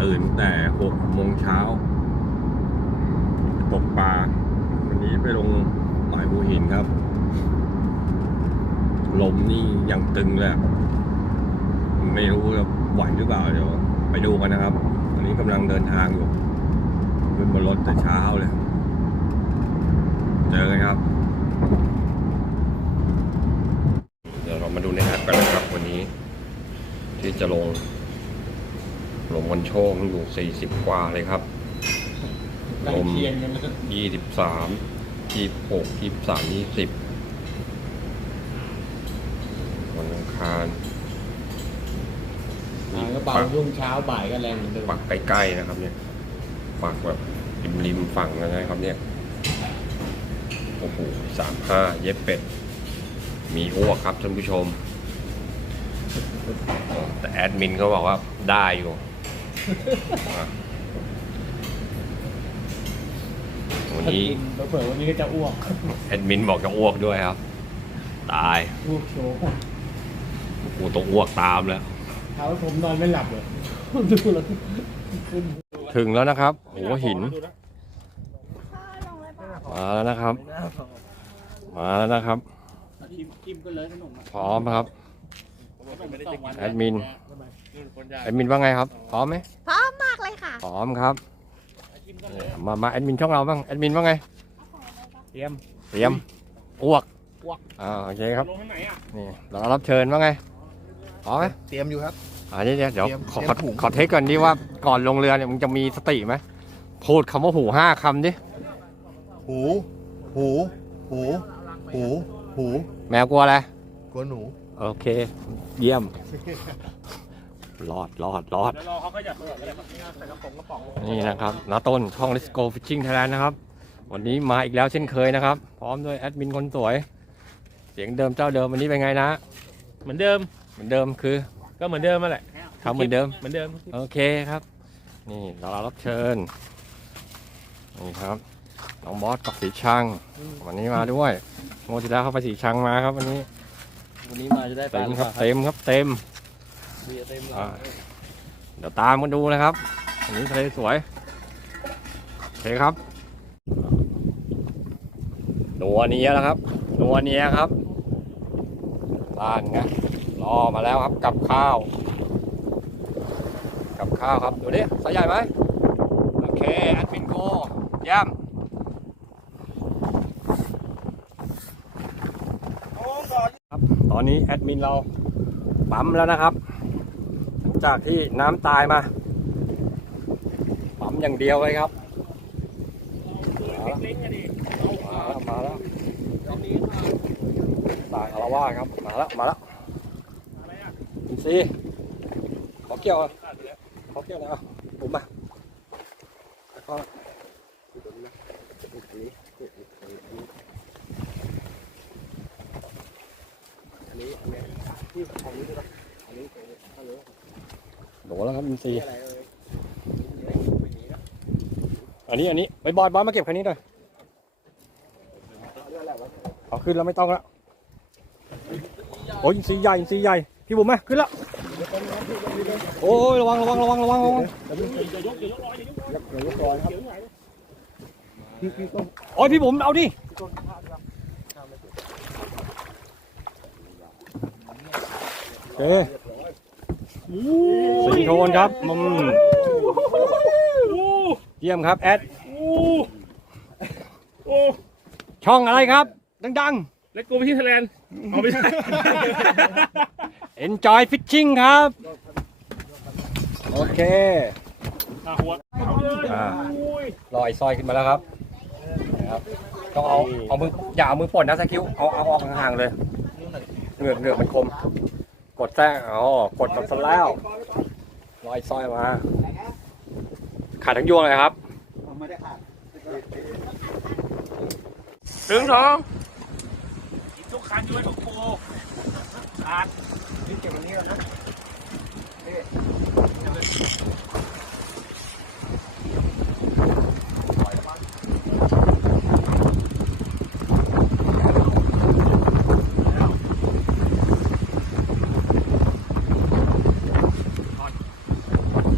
ตื่นแต่หกโมงเช้าตกปลาวันนี้ไปลงหมายภูหินครับ ลมนี่ยังตึงเลยไม่รู้จะไหวหรือเปล่าเดี๋ยวไปดูกันนะครับตอนนี้กำลังเดินทางอยู่ขึ้นบนรถแต่เช้าเลย เจอกันครับ เดี๋ยวเรามาดูในแอปกันนะครับวันนี้ ที่จะลง ลมกันโชคอยู่ 40 กว่าเลยครับ ลมยี่สิบสามยี่สิบหกยี่สิบสามยี่สิบวันอังคารอ่าก็เบาช่วงเช้าบ่ายก็แรงเหมือนเดิมปักใกล้ๆนะครับ เนี่ยปักแบบริมริมๆฝั่งนะครับ เนี่ยโอ้โหสามห้าเย็บเป็ด มีอ้วกครับท่านผู้ชม แต่แอดมินเขาบอกว่าได้อยู่อะ วันนี้เผื่อๆวันนี้ก็จะอ้วกแอดมินบอกจะอ้วกด้วยครับ ตายอ้วกโชว์กูต้องอ้วกตามแล้วเช้าผมนอนไม่หลับเลยดูแล้วขึ้นถึงแล้วนะครับหัวหิน มาแล้วนะครับ มาแล้วนะครับทิมก็เลยขนมพร้อมครับ แอดมิน แอดมินว่าไงครับ พร้อมไหมพร้อมมากเลยค่ะ พร้อมครับนี่มา มาแอดมินช่องเราบ้าง แอดมินว่าไง เตรียม เตรียม อ้วก อ้วก อ่า โอเคครับลงทางไหนอะนี่ เรารับเชิญว่าไง พร้อมไหมเตรียมอยู่ครับอ่าเดี๋ยวเดี๋ยวเดี๋ยวเตรียมขอเตรียมถุงขอเทคก่อนดิว่าก่อนลงเรือเนี่ยมึงจะมีสติไหมพูดคำว่าหูห้าคำดิ หู หู หู หู หู แมวกลัวอะไร กลัวหนู โอเค เยี่ยมรอดรอดรอดเดี๋ยวรอเขาก็อยากเปิดอะไรแบบนี้ใส่กระป๋องกระป๋องนี่นะครับนาต้นช่อง Let's Go Fishing Thailand นะครับ วันนี้มาอีกแล้วเช่นเคยนะครับ พร้อมด้วยแอดมินคนสวย เสียงเดิมเจ้าเดิมวันนี้เป็นไงนะ เหมือนเดิมเหมือนเดิมคือ ก็เหมือนเดิมมาแหละทำเหมือนเดิมเหมือนเดิม โอเคครับ นี่เรารับเชิญนี่ครับน้องบอสกับสีชังวันนี้มาด้วยงวดที่แล้วเข้าไปสีชังมาครับวันนี้ วันนี้มาจะได้ปเต็ลามครับเต็มครับเต็ม เบียร์เต็มอ่าเดี๋ยวตามกันดูนะครับวันนี้ทะเลสวยโอเคครับนัวเนียแล้วครับนัวเนียครับบ้านไงรอมาแล้วครับกับข้าว กับข้าวครับ ดูดิสายใหญ่ไหมโอเคแอดมินโกเย่ำครับต อนนี้แอดมินเราปั๊มแล้วนะครับ จากที่น้ำตายมา ปั๊มอย่างเดียวเลยครับ มาแล้วมาแล้วตายอารวาครับ มาแล้ว มาแล้วอินซีขอเกี่ยวขอเกี่ยวหนะผมมาแล้วก็ โดนแล้วครับอินซีอันนี้อันนี้ไปบอยบอยมาเก็บคันนี้หน่อยเอาขึ้นแล้วไม่ต้องแล้วโอ้ยอินซีใหญ่อินซีใหญ่พี่บุ๋มไหมขึ้นแล้วโอ้ยระวังระวังระวังระวังระวังโอ้ยพี่บุ๋มเอาดิโอ เคสีโทนครับอืมเยี่ยมครับแอดช่องอะไรครับ ดังเล็กโกไปที่ไทยแลนด์เอาไม่ใช่ๆ Enjoy Fishing ครับ โอเคหัวเอาเลยอ่าลอยซอยขึ้นมาแล้วครับนะครับต้องเอาเอามืออย่าเอามือป่นนะสกิวเอาเอาออกห่างๆเลยเหงือกเหงือกมันคม กดแท้อ๋อกดตัดซะแล้วลอยซอยมาขาดทั้งยวงเลยครับถึงท้องทุกคันช่วยทุกปูขาดเยอะเลยครั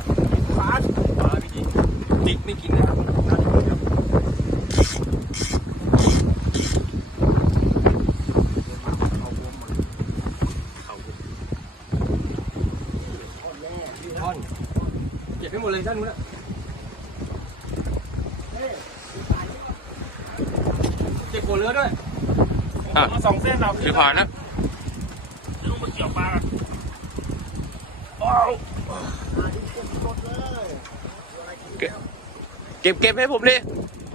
บ ขานติดไม่กินนะครับท่อนเก็บให้หมดเลยท่านมึงเก็บ หัวเรือด้วยอะสองเส้นเราถือผ่านนะลงมาเกี่ยวปลาว้าวเก็บเก็บให้ผมดิ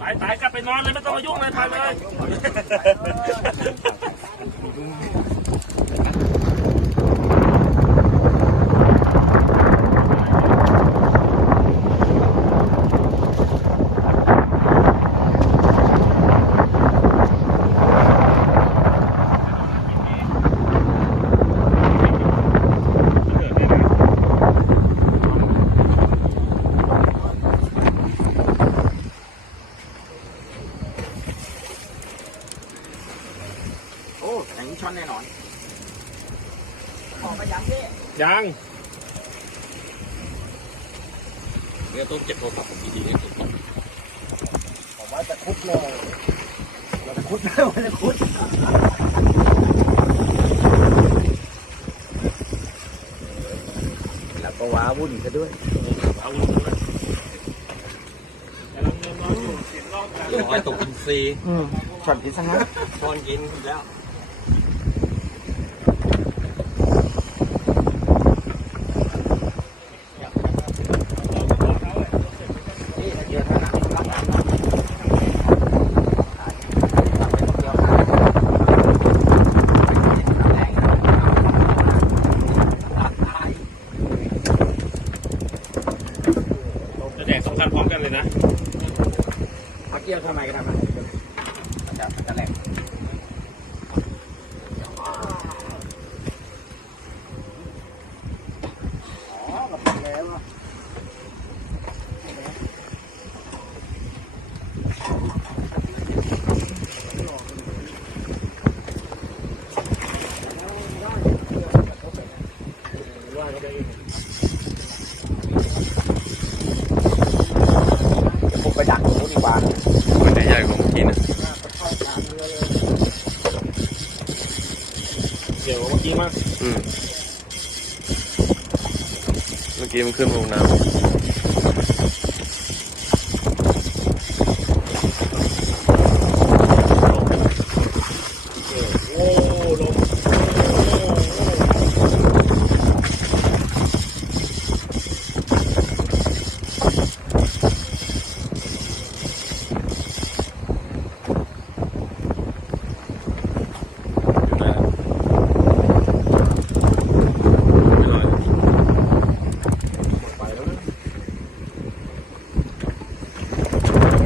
ตายตายกลับไปนอนเลยไม่ต้องมายุ่งเลยทานเลย โอ้แข็งช้อนแน่นอนยังเดี๋ยวต้องเก็บโทรศัพท์ผมดีๆให้ผมก่อนผมว่าจะคุดเลยเราจะคุดไม่ว่าจะคุดแล้วก็ว้าวุ่นซะด้วยเอาอยู่เลยกำลังเงินนอนอยู่เสียงร้องกันเรียบร้อยตกอินซีย์อืมช็อตพิษนะตอนกินอีกแล้ว นี่ถ้าเจอขนาดนี้รับงานมา จะแดกสองคันพร้อมกันเลยนะ เอาเกี่ยวทำไมกันทำไมมันจะมันจะแหลกอ๋อกับแล้วอะ ผมไปดักตรงนู้นดีกว่ามันจะใหญ่กว่าเมื่อกี้นะเดี๋ยวเมื่อกี้มากอืมเมื่อกี้มันขึ้นมาลงน้ำ โอ้ลม อยู่นะไม่ลอย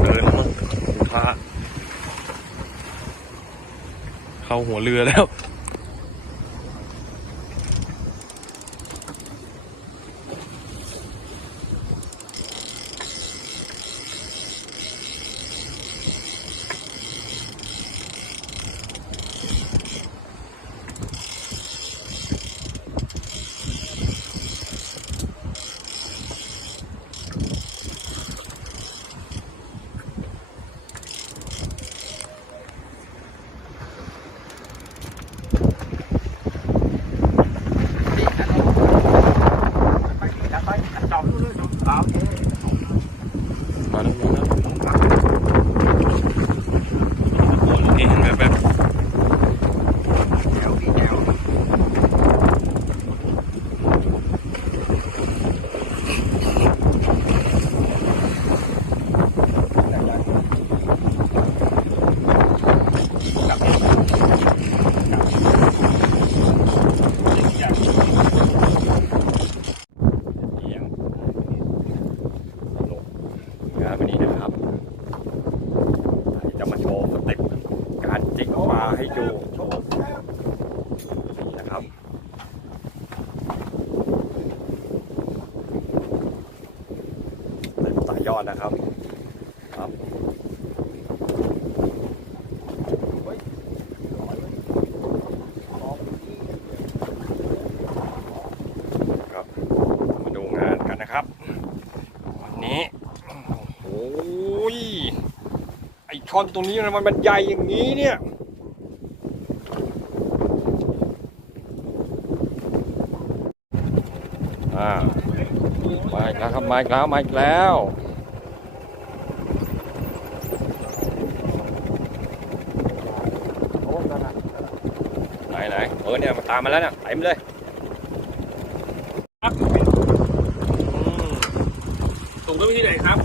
เดินมาพระ เข้าหัวเรือแล้ว มาแล้วมาแล้วนี่เห็นแบบแบบ เอียงสนุกงานวันนี้นะครับจะมาโชว์สเต็ปการจิกปลา ให้ดูนี่นะครับเป็นสายยอดนะครับครับครับมาดูงานกันนะครับ วันนี้โอ้ยไอช่อนตรงนี้มันมันใหญ่อย่างนี้เนี่ย อ่า มาอีกแล้วครับมาอีกแล้วมาอีกแล้วไหนไหนเออเนี่ยมันตามมาแล้วเนี่ยเต็มเลยส่งด้วยวิธีไหนครับ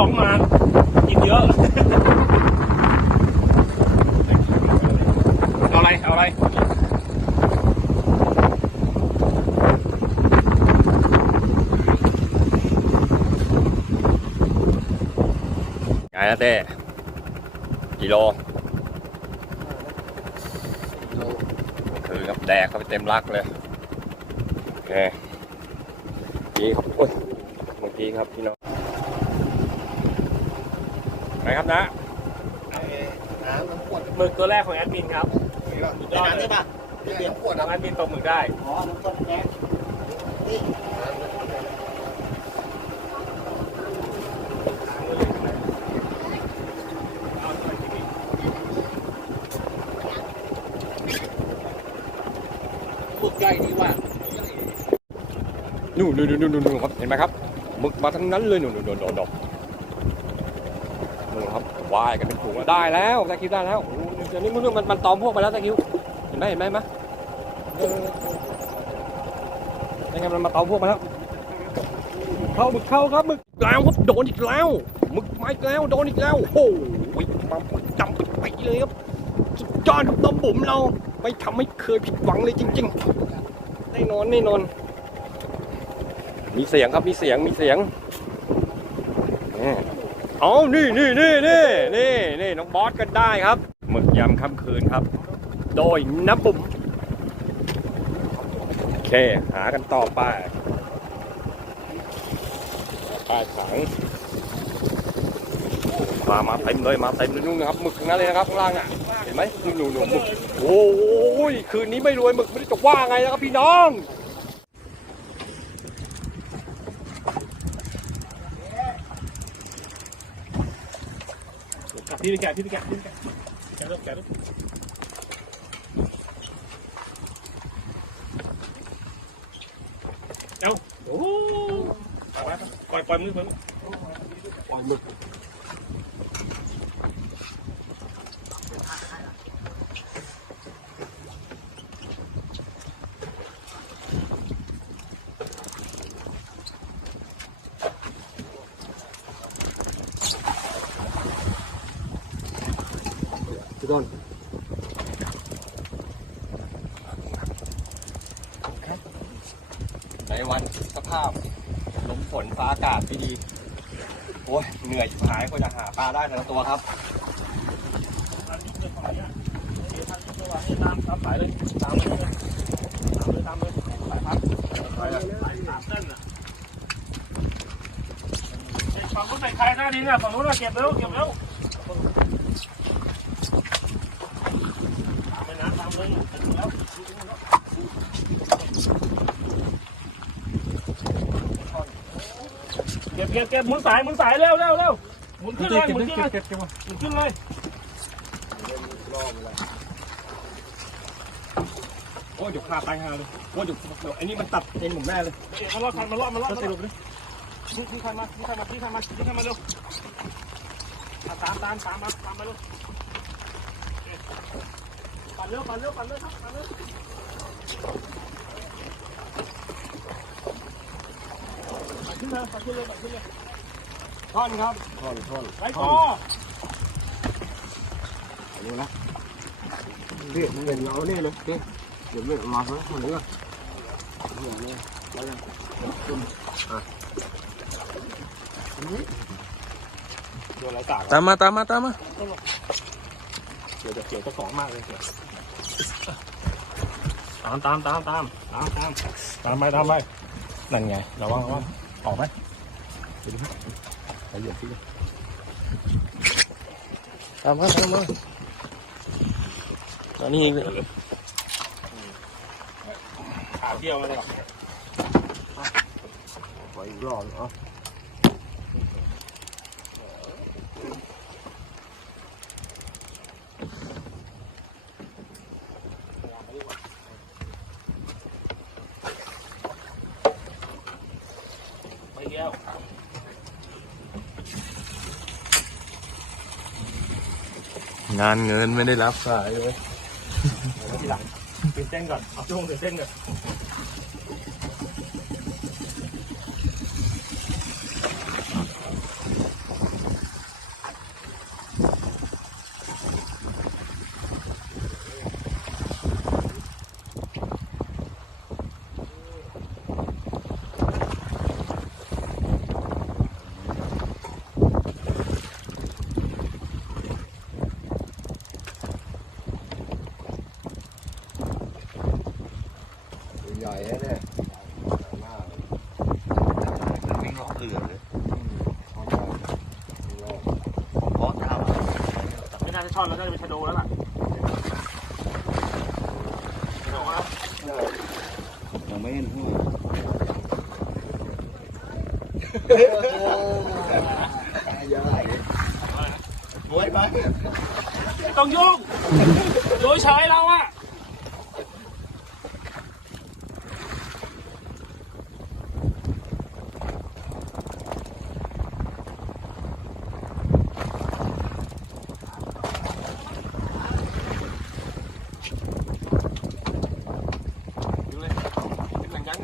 ท้องมากินเยอะ เอาอะไร เอาอะไรไงนะเต้กิโลคือกับแดกเข้าไปเต็มรักเลย โอเค ดีครับโอ้ยเมื่อกี้ครับพี่น้องไง ครับนะน้ำน้ำขวดหมึกตัวแรกของแอดมินครับนี่ป่ะน้ำนี่ป่ะนี่น้ำขวดน้องน้ำแอดมินตกหมึกได้ อ๋อน้ำขวดแก๊สนี่พวกใหญ่ดีว่ะนู่นนู่นนู่นนู่นครับ เห็นไหมครับหมึกมาทั้งนั้นเลยนู่นนู่นนู่นนู่นนู่นครับ ว่ายกันเป็นฝูงแล้วได้แล้วตะคิวได้แล้วเดี๋ยวนี้มันมันมันตอมพวกมาแล้วตะคิวเห็นไหมเห็นไหมไหมเออยังไงมันมาตอมพวกมาแล้วเข้ามึกเข้าครับมึกแล้วครับโดนอีกแล้วมึกมาอีกแล้วโดนอีกแล้วโอ้โหมาจำไปเลยครับสุดยอดครับน้องบุ๋มเราไม่ทำให้เคยผิดหวังเลยจริง ๆ แน่นอนแน่นอน มีเสียงครับมีเสียงมีเสียง เอานี่นี่นี่นี่นี่นี่น้องบอสก็ได้ครับหมึกยำค่ำคืนครับ โดยน้ำบุ๋มโอเค หากันต่อไปป้ายถังมามาเต็มเลยมาเต็มเลยนู่นนะครับหมึกทั้งนั้นเลยนะครับข้างล่างอะเห็นไหมนู่นนู่นนู่นหมึกโอ้ยคืนนี้ไม่รวยหมึกไม่รู้จะว่าไงนะครับพี่น้อง พี่ไปแกะพี่ไปแกะพี่ไปแกะแกะรูปแกะรูปเอ้าโอ้ปล่อยปล่อยมือปล่อยมือปล่อยหมึก พี่ต้น ในวันสภาพลมฝนฟ้าอากาศไม่ดี โอ้ยเหนื่อยชิบหายกว่าจะหาปลาได้แต่ละตัวครับตามตามสายเลยตามเลยตามเลยตามเลยสายพัดไปเลยสามเส้นอะฝั่งนู้นใส่ใครหน้าดินอะฝั่งนู้นอะเก็บเร็วเก็บเร็วตามไปนะตามเลยแล้วเก็บเก็บเก็บหมุนสายหมุนสายเร็วเร็วเร็ว หมุนขึ้นเลยหมุนขึ้นเลยหมุนขึ้นเลยโอ้ยเดี๋ยวขาดตายหาเลยโอ้ยเดี๋ยวเดี๋ยวไอ้นี่มันตัดเองผมแน่เลยเดี๋ยวมารอดทันมารอดมารอดมารอดนี่นี่ทันมานี่ทันมานี่ทันมานี่ทันมาเร็วตามตามตามมาตามมาเร็วปั่นเร็วปั่นเร็วปั่นเร็วครับปั่นเร็วขึ้นเลยปั่นขึ้นเลยปั่นขึ้นเลย ท่อนครับไว้คอพี่มึงเห็นเราเนี่ยเลยพี่เดี๋ยวไม่มาเพิ่มคนนี้ก่อนโดนอะไรตากตามมาตามมาตามมาเดี๋ยวจะเกี่ยวเจ้าของมากเลยตามตามตามตามตามตามตามไปตามไปนั่นไงระวังระวังออกไหม ตามมาตามมาอันนี้ขาเที่ยวเลยหรอปล่อยอีกรอบเอะ งานเงินไม่ได้รับสายเลยทีหลังตื่นเต้นก่อน เอาช่วงตื่นเต้นก่อน ใหญ่นะเนี่ย มันวิ่งรอบเรือเลยเพราะท ไม่น่าจะ ช่อนแล้วน่าจะเป็นชะโดแล้วล่ะชะโดแล้วยังไม่เห็นหัวใหญ่สวยไหมไม่ต้องยุ่งโดยเฉยเราอะดูเลยเป็นหลังยัน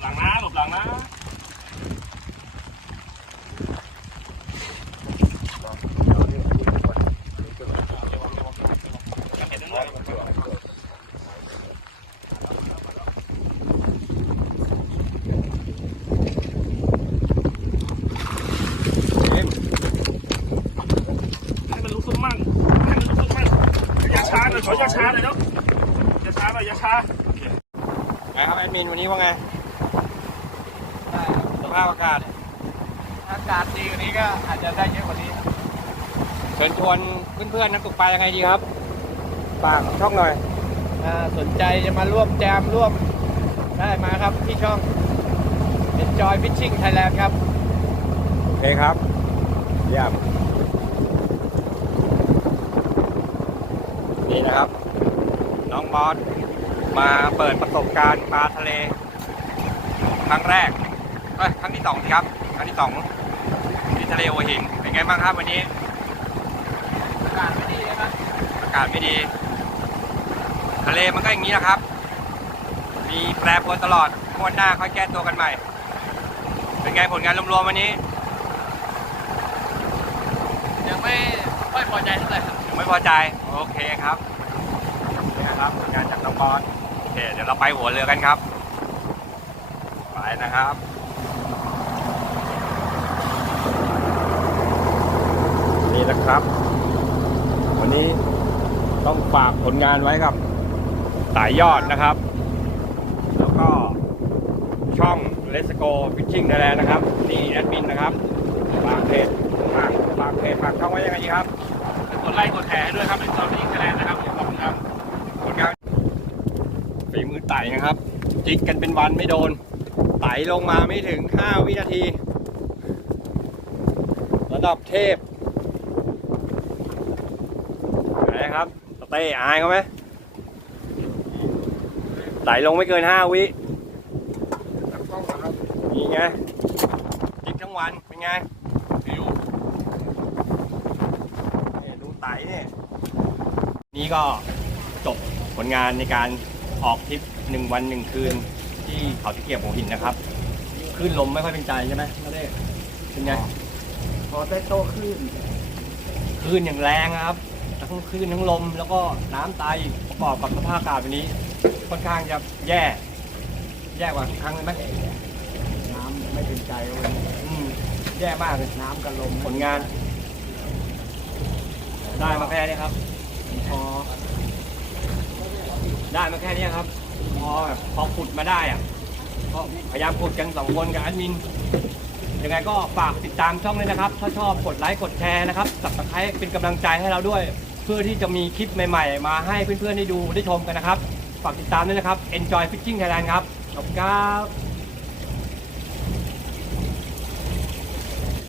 หลังนะหลบหลังนะ ให้มันรู้สึกมั่งให้มันรู้สึกมั่งอย่าช้าหน่อยขออย่าช้าหน่อยเนาะอย่าช้าหน่อยอย่าช้า ไงครับแอดมินวันนี้ว่าไงสภาพอากาศ อากาศดีกว่านี้ก็อาจจะได้เยอะกว่านี้เชิญชวนเพื่อนๆนักตกปลายังไงดีครับฝากช่องหน่อยถ้าสนใจจะมาร่วมแจมร่วมได้มาครับที่ช่อง Enjoy Fishing Thailand ครับ โอเคครับเยี่ยมนี่นะครับ น้องบอสมาเปิดประสบการณ์ปลาทะเล ครั้งแรก เอ้ยครั้งที่สองสิครับครั้งที่สองที่ทะเลหัวหินเป็นไงบ้างครับวันนี้อากาศไม่ดีนะครับอากาศไม่ดี ทะเลมันก็อย่างนี้นะครับ มีมีแปรปรวนตลอดงวดหน้าค่อยแก้ตัวกันใหม่ เป็นไงผลงานรวมๆวันนี้ ยังไม่ค่อยพอใจเท่าไหร่ครับไม่พอใจโอเคครับนี่นะครับผลงานจากน้องบอสโอเคเดี๋ยวเราไปหัวเรือกันครับ ไปนะครับ นี่นะครับ วันนี้ต้องฝากผลงานไว้กับสายยอดนะครับ แล้วก็ช่อง Let's Go Fishing Thailand นะครับ นี่แอดมินนะครับฝากเพจฝากฝากเพจฝากช่องไว้ยังไงดีครับกดไลค์กดแชร์ให้ด้วยครับเป็นซอมบี้คะแนนนะครับขอบคุณครับผลงานฝีมือไต่นะครับ จิกกันเป็นวันไม่โดนไต่ลงมาไม่ถึง 5 วินาที ระดับเทพไหนครับส เต้อายเขาไหมไต่ลงไม่เกิน5วินี่ไงจิกทั้งวัน เป็นไงฟิวเนี่ยดูไต่เนี่ยนี่ก็จบผลงานในการออกทริปหนึ่งวันหนึ่งคืน ที่เขาที่เกียบหัวหินนะครับคลื่นลมไม่ค่อยเป็นใจใช่ไหมนาเล่เป็นไงพอได้โตขึ้นคลื่นอย่างแรงนะครับ ทั้งคลื่นทั้งลม แล้วก็น้ำตายอีกประกอบกับสภาพอากาศวันนี้ ค่อนข้างจะแย่ แย่กว่าทุกครั้งเลยไหมน้ำไม่เป็นใจวันนี้อืมแย่มากเลยน้ำกับลมผลงาน ได้มาแค่นี้ครับพอได้มาแค่นี้ครับ พอแบบพอขุดมาได้อะก็พยายามขุดกันสองคนกับแอดมิน ยังไงก็ฝากติดตามช่องด้วยนะครับ ถ้าชอบกดไลค์กดแชร์นะครับสับสไครเป็นกำลังใจให้เราด้วยเพื่อที่จะมีคลิปใหม่ๆ มาให้เพื่อนๆได้ดูได้ชมกันนะครับ ฝากติดตามด้วยนะครับ Enjoy Fishing Thailand ครับ ขอบคุณครับ